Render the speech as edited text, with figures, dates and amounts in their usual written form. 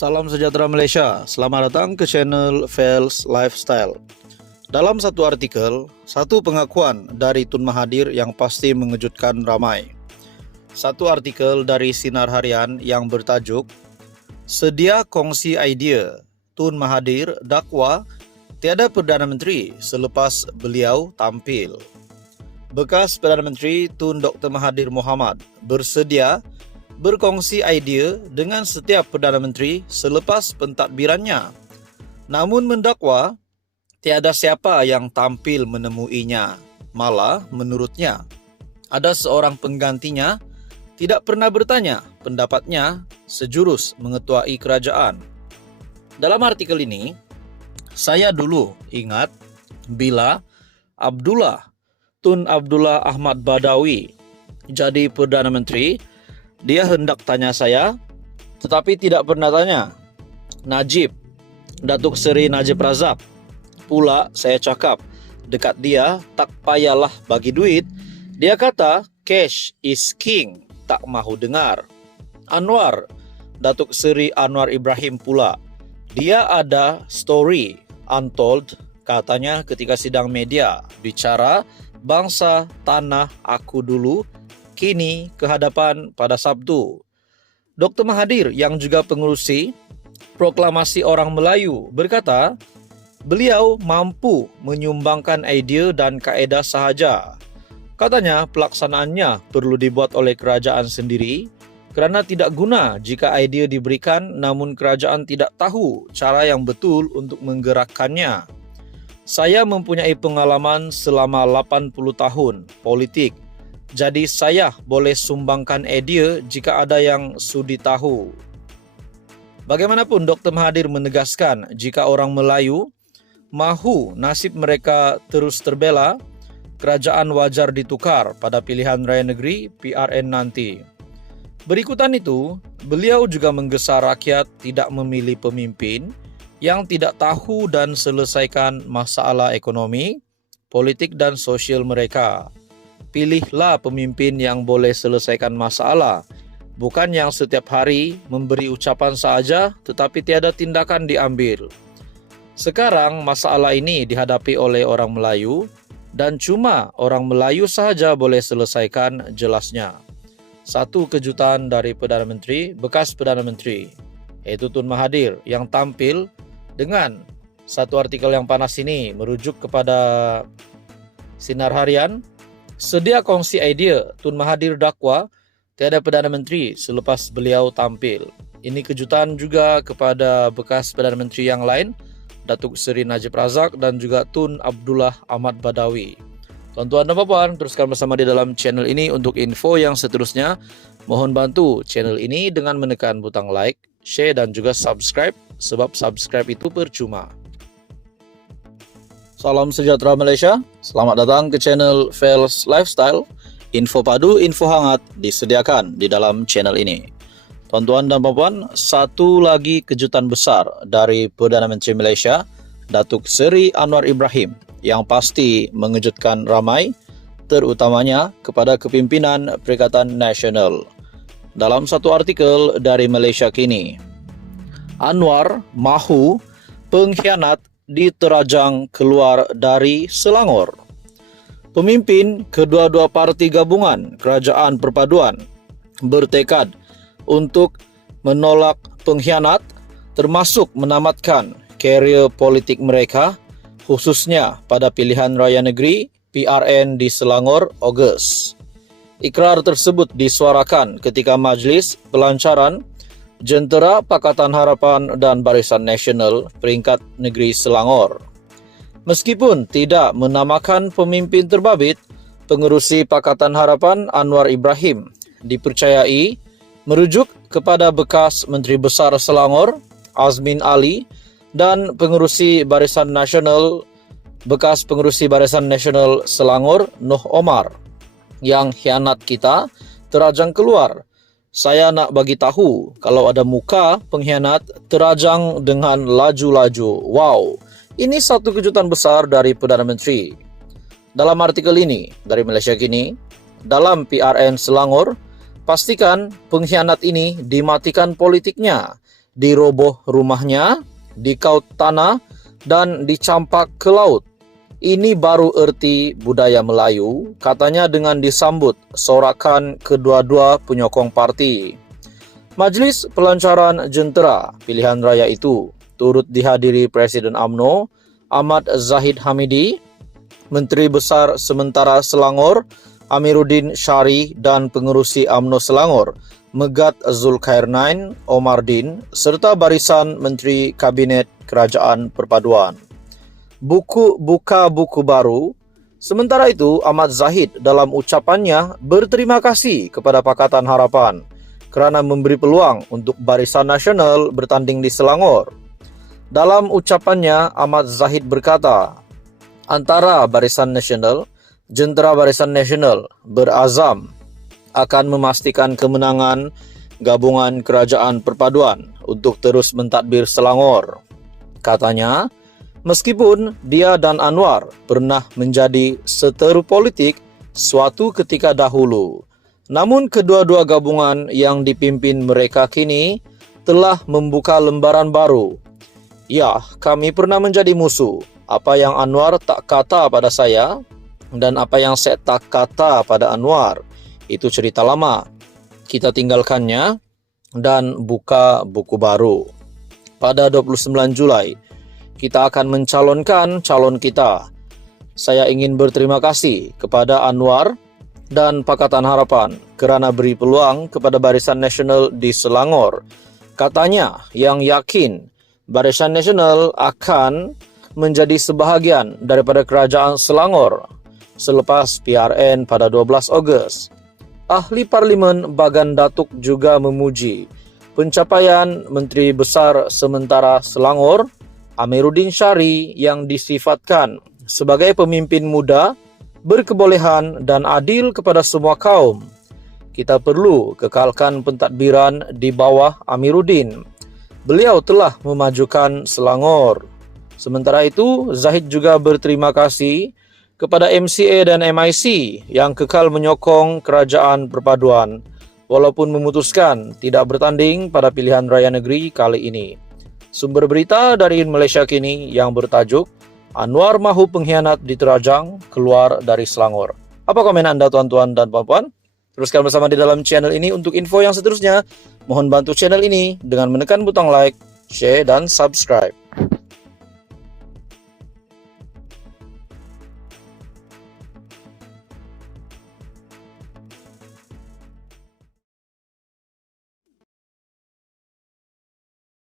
Salam sejahtera Malaysia, selamat datang ke channel Fels Lifestyle. Dalam satu artikel, satu pengakuan dari Tun Mahathir yang pasti mengejutkan ramai. Satu artikel dari Sinar Harian yang bertajuk Sedia kongsi idea, Tun Mahathir dakwa tiada Perdana Menteri selepas beliau tampil. Bekas Perdana Menteri Tun Dr. Mahathir Mohamad bersedia berkongsi idea dengan setiap Perdana Menteri selepas pentadbirannya. Namun mendakwa, tiada siapa yang tampil menemuinya. Malah, menurutnya, ada seorang penggantinya tidak pernah bertanya pendapatnya sejurus mengetuai kerajaan. Dalam artikel ini, saya dulu ingat bila Tun Abdullah Ahmad Badawi jadi Perdana Menteri, dia hendak tanya saya, tetapi tidak pernah tanya Datuk Seri Najib Razak. Pula saya cakap dekat dia, tak payahlah bagi duit. Dia kata, cash is king, tak mahu dengar. Datuk Seri Anwar Ibrahim pula. Dia ada story untold, katanya ketika sidang media, bicara bangsa tanah aku dulu, kini kehadapan pada Sabtu. Dr. Mahathir yang juga pengurusi Proklamasi Orang Melayu berkata, beliau mampu menyumbangkan idea dan kaedah sahaja. Katanya pelaksanaannya perlu dibuat oleh kerajaan sendiri kerana tidak guna jika idea diberikan namun kerajaan tidak tahu cara yang betul untuk menggerakkannya. Saya mempunyai pengalaman selama 80 tahun politik. Jadi saya boleh sumbangkan idea jika ada yang sudi tahu. Bagaimanapun Dr. Mahathir menegaskan jika orang Melayu mahu nasib mereka terus terbela, kerajaan wajar ditukar pada pilihan raya negeri PRN nanti. Berikutan itu, beliau juga menggesa rakyat tidak memilih pemimpin yang tidak tahu dan selesaikan masalah ekonomi, politik dan sosial mereka. Pilihlah pemimpin yang boleh selesaikan masalah, bukan yang setiap hari memberi ucapan saja tetapi tiada tindakan diambil. Sekarang masalah ini dihadapi oleh orang Melayu dan cuma orang Melayu sahaja boleh selesaikan, jelasnya. Satu kejutan dari bekas Perdana Menteri, yaitu Tun Mahathir yang tampil dengan satu artikel yang panas ini merujuk kepada Sinar Harian. Sedia kongsi idea, Tun Mahathir dakwa tiada Perdana Menteri selepas beliau tampil. Ini kejutan juga kepada bekas Perdana Menteri yang lain, Datuk Seri Najib Razak dan juga Tun Abdullah Ahmad Badawi. Tuan-tuan dan puan, teruskan bersama di dalam channel ini untuk info yang seterusnya. Mohon bantu channel ini dengan menekan butang like, share dan juga subscribe, sebab subscribe itu percuma. Salam sejahtera Malaysia, selamat datang ke channel Fels Lifestyle. Info padu, info hangat disediakan di dalam channel ini. Tuan-tuan dan puan, satu lagi kejutan besar dari Perdana Menteri Malaysia, Datuk Seri Anwar Ibrahim, yang pasti mengejutkan ramai, terutamanya kepada kepimpinan Perikatan Nasional. Dalam satu artikel dari Malaysia Kini, Anwar mahu pengkhianat diterajang keluar dari Selangor. Pemimpin kedua-dua parti gabungan Kerajaan Perpaduan bertekad untuk menolak pengkhianat termasuk menamatkan karier politik mereka, khususnya pada pilihan raya negeri PRN di Selangor Ogos. Ikrar tersebut disuarakan ketika Majlis Pelancaran Jentera Pakatan Harapan dan Barisan Nasional Peringkat Negeri Selangor. Meskipun tidak menamakan pemimpin terbabit, pengerusi Pakatan Harapan Anwar Ibrahim dipercayai merujuk kepada bekas Menteri Besar Selangor Azmin Ali dan bekas pengerusi Barisan Nasional Selangor Noh Omar yang khianat kita terajang keluar. Saya nak bagi tahu kalau ada muka pengkhianat terajang dengan laju-laju. Wow, ini satu kejutan besar dari Perdana Menteri. Dalam artikel ini dari Malaysia Kini, dalam PRN Selangor, pastikan pengkhianat ini dimatikan politiknya diroboh rumahnya, dikaut tanah, dan dicampak ke laut. Ini baru erti budaya Melayu, katanya dengan disambut sorakan kedua-dua penyokong parti. Majlis pelancaran jentera pilihan raya itu turut dihadiri Presiden UMNO Ahmad Zahid Hamidi, Menteri Besar Sementara Selangor Amiruddin Syari dan pengerusi UMNO Selangor Megat Zulkarnain Omardin serta barisan Menteri Kabinet Kerajaan Perpaduan. Buka buku baru. Sementara itu, Ahmad Zahid dalam ucapannya berterima kasih kepada Pakatan Harapan kerana memberi peluang untuk Barisan Nasional bertanding di Selangor. Dalam ucapannya, Ahmad Zahid berkata, antara Barisan Nasional, Jentera Barisan Nasional berazam akan memastikan kemenangan gabungan Kerajaan Perpaduan untuk terus mentadbir Selangor. Katanya, meskipun dia dan Anwar pernah menjadi seteru politik suatu ketika dahulu, namun kedua-dua gabungan yang dipimpin mereka kini telah membuka lembaran baru. Ya, kami pernah menjadi musuh. Apa yang Anwar tak kata pada saya dan apa yang saya tak kata pada Anwar, itu cerita lama. Kita tinggalkannya dan buka buku baru. Pada 29 Julai, kita akan mencalonkan calon kita. Saya ingin berterima kasih kepada Anwar dan Pakatan Harapan kerana beri peluang kepada Barisan Nasional di Selangor. Katanya yang yakin Barisan Nasional akan menjadi sebahagian daripada Kerajaan Selangor selepas PRN pada 12 Ogos. Ahli Parlimen Bagan Datuk juga memuji pencapaian Menteri Besar Sementara Selangor Amiruddin Syari yang disifatkan sebagai pemimpin muda, berkebolehan dan adil kepada semua kaum. Kita perlu kekalkan pentadbiran di bawah Amiruddin. Beliau telah memajukan Selangor. Sementara itu, Zahid juga berterima kasih kepada MCA dan MIC yang kekal menyokong Kerajaan Perpaduan walaupun memutuskan tidak bertanding pada pilihan raya negeri kali ini. Sumber berita dari Malaysia Kini yang bertajuk Anwar mahu pengkhianat diterajang keluar dari Selangor. Apa komen anda tuan-tuan dan puan-puan? Teruskan bersama di dalam channel ini untuk info yang seterusnya. Mohon bantu channel ini dengan menekan butang like, share dan subscribe.